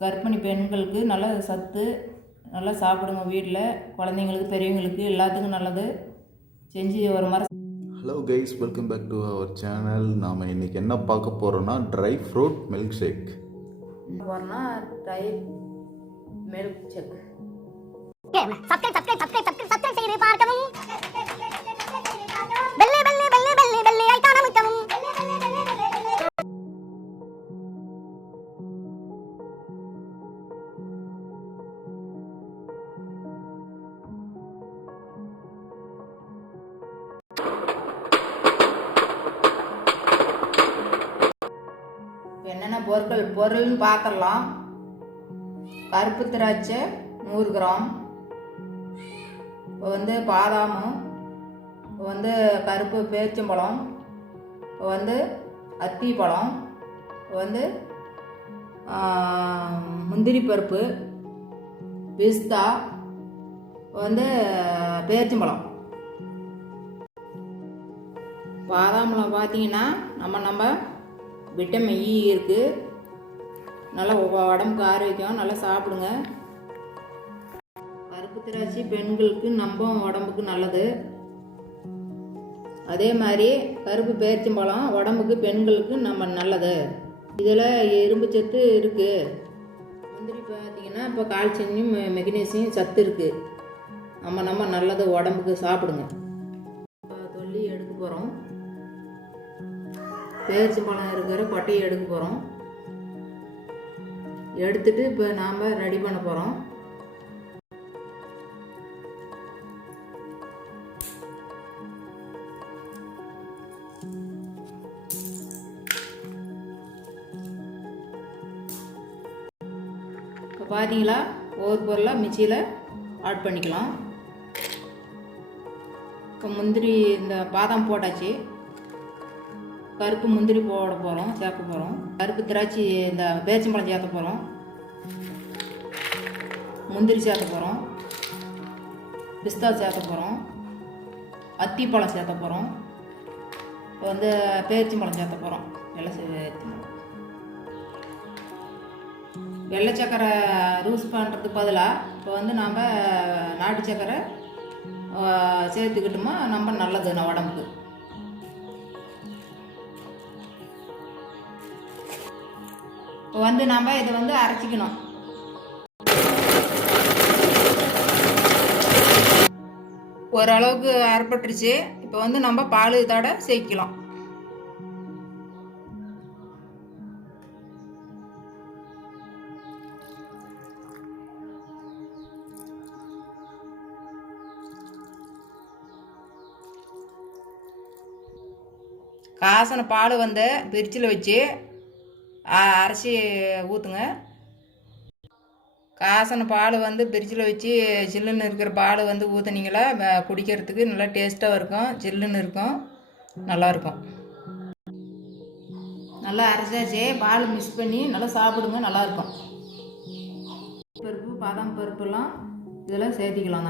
கர்ப்பிணி பெண்களுக்கு நல்ல சத்து, நல்லா சாப்பிடுங்க. வீட்டில் குழந்தைங்களுக்கு பெரியவங்களுக்கு எல்லாத்துக்கும் நல்லது. செஞ்சு ஒரு மாதிரி. Hello guys, welcome back to our channel. நாம் இன்றைக்கி என்ன பார்க்க போகிறோன்னா ட்ரை ஃப்ரூட் மில்க் ஷேக் போகிறோன்னா ட்ரை மில்க் ஷேக். சப்ஸ்கிரைப் செய்து பார்க்கவும். பெல்லே பெல்லே பெல்லே பெல்லே பெல்லே ஐகான் அமைக்கவும். என்னென்ன பொருள்னு பார்த்துடலாம். கருப்பு திராட்சை 100 கிராம், இப்போ பாதாம், இப்போ கருப்பு பேரிச்சம்பழம், இப்போ அத்திப்பழம், இப்போ முந்திரி பருப்பு, பிஸ்தா, இப்போ பேரிச்சம்பழம். பாதாமில் பார்த்தீங்கன்னா நம்ம விட்டமின் இ இருக்குது. நல்லா உடம்புக்கு ஆரோக்கியம், நல்லா சாப்பிடுங்க. கருப்பு திராட்சை பெண்களுக்கு நம்ம உடம்புக்கு நல்லது. அதே மாதிரி கருப்பு பேரிச்சம்பழம் உடம்புக்கு பெண்களுக்கு நம்ம நல்லது. இதில் இரும்பு சத்து இருக்குது. முந்திரி பார்த்தீங்கன்னா இப்போ கால்சியம் மெக்னீசியம் சத்து இருக்குது. நம்ம நல்லது உடம்புக்கு சாப்பிடுங்க. தொல்லி எடுக்க போகிறோம். பேரிச்சம்பழம் இருக்கிற கொட்டையை எடுக்க போகிறோம். எடுத்துட்டு இப்போ நாம் ரெடி பண்ண போகிறோம். இப்போ பார்த்தீங்களா, ஒவ்வொரு பொருளாக மிக்சியில் ஆட் பண்ணிக்கலாம். இப்போ முந்திரி இந்த பாதாம் போட்டாச்சு. கருப்பு முந்திரி போட போகிறோம், சேர்க்க போகிறோம். கருப்பு திராட்சை இந்த பேரிச்சம்பழம் சேர்க்க போகிறோம். முந்திரி சேர்க்க போகிறோம். பிஸ்தா சேர்க்க போகிறோம். அத்திப்பழம் சேர்க்க போகிறோம். இப்போ பேரிச்சம்பழம் சேர்க்க போகிறோம். வெள்ளை சக்கரை யூஸ் பண்ணுறதுக்கு பதிலாக இப்போ நாம் நாட்டு சக்கரை சேர்த்துக்கிட்டோமா நம்ம நல்லது உடம்புக்கு. இப்போ நாம் இதை அரைச்சிக்கணும். ஓரளவுக்கு அரைப்பட்டுருச்சு. இப்போ நம்ம பால் இதோட சேர்க்கலாம். காசன பால் பிரிட்ஜில் வச்சு அரைச்சி ஊற்றுங்க. காசன பால் பிரிட்ஜில் வச்சு சில்லுன்னு இருக்கிற பால் ஊற்றுனீங்களா குடிக்கிறதுக்கு நல்லா டேஸ்ட்டாக இருக்கும். சில்லுன்னு இருக்கும், நல்லாயிருக்கும். நல்லா அரைச்சாச்சு. பால் மிக்ஸ் பண்ணி நல்லா சாப்பிடுங்க, நல்லாயிருக்கும். பருப்பு பாதாம் பருப்புலாம் இதெல்லாம் சேர்த்திக்கலாம்.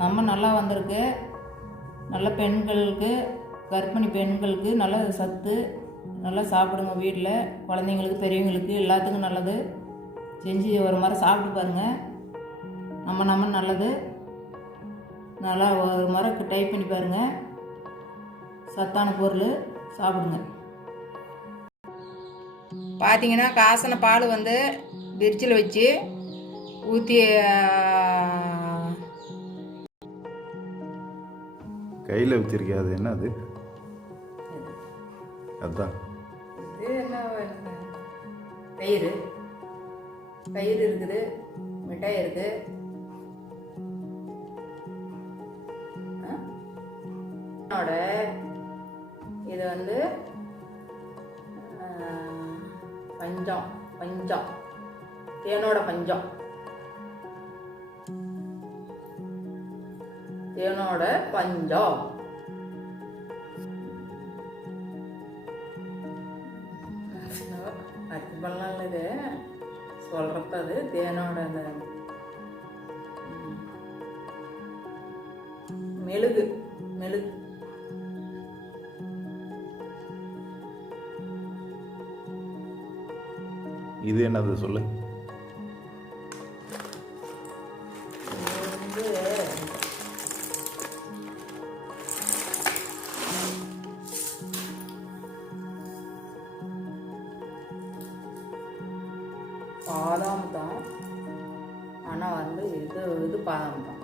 நாம் நல்லா வந்திருக்கு. நல்ல பெண்களுக்கு, கர்ப்பிணி பெண்களுக்கு நல்ல சத்து, நல்லா சாப்பிடுங்க. வீட்டில் குழந்தைங்களுக்கு பெரியவங்களுக்கு எல்லாத்துக்கும் நல்லது. செஞ்சு ஒரு மாதிரி சாப்பிட்டு பாருங்கள். நம்ம நல்லது. நல்லா ஒரு முறை ட்ரை பண்ணி பாருங்கள். சத்தான பொருள் சாப்பிடுங்க. பார்த்தீங்கன்னா காசன பால் பிரிட்ஜில் வச்சு ஊற்றி கையில் வச்சிருக்கேன். அது என்ன? அது அதுதான் தயிர் இருக்குது, மிட்டாய் இருக்குது. இது பஞ்சம் தேனோட பஞ்சம். தேனோட பஞ்சம் பண்ணலாம் இது சொல்கிறது அது தேனோட அந்த மெழுகு மெழுகு. இது என்னது சொல்லு. இது பாதாம் தான், ஆனால் வந்து இது பாதாம் தான்.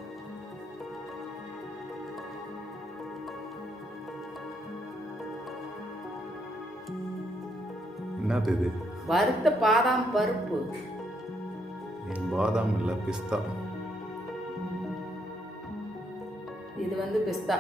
என்னது இது? வறுத்த பாதாம் பருப்பு. பாதாம் இல்லை, பிஸ்தா. இது வந்து பிஸ்தா.